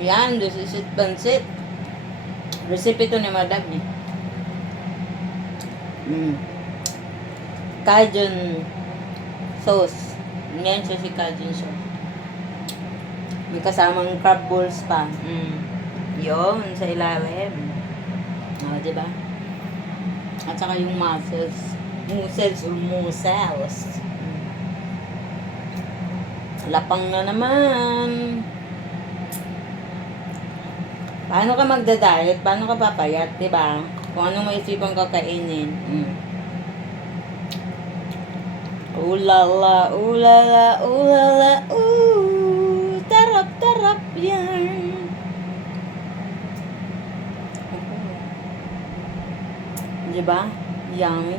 Yan, this is it pansit. Recipe to ni Madam eh. Cajun sauce. Ngayon siya si Cajun sauce. May kasamang crab balls pa. Yun, sa ilalim. Diba? At saka yung mussels. Mussels. Lapang na naman. Paano ka magda-diet? Paano ka papayat? Diba? Kung anong maisipan kakainin. Ulala, ulala, ulala, tarap, tarap yan. Diba? Yummy.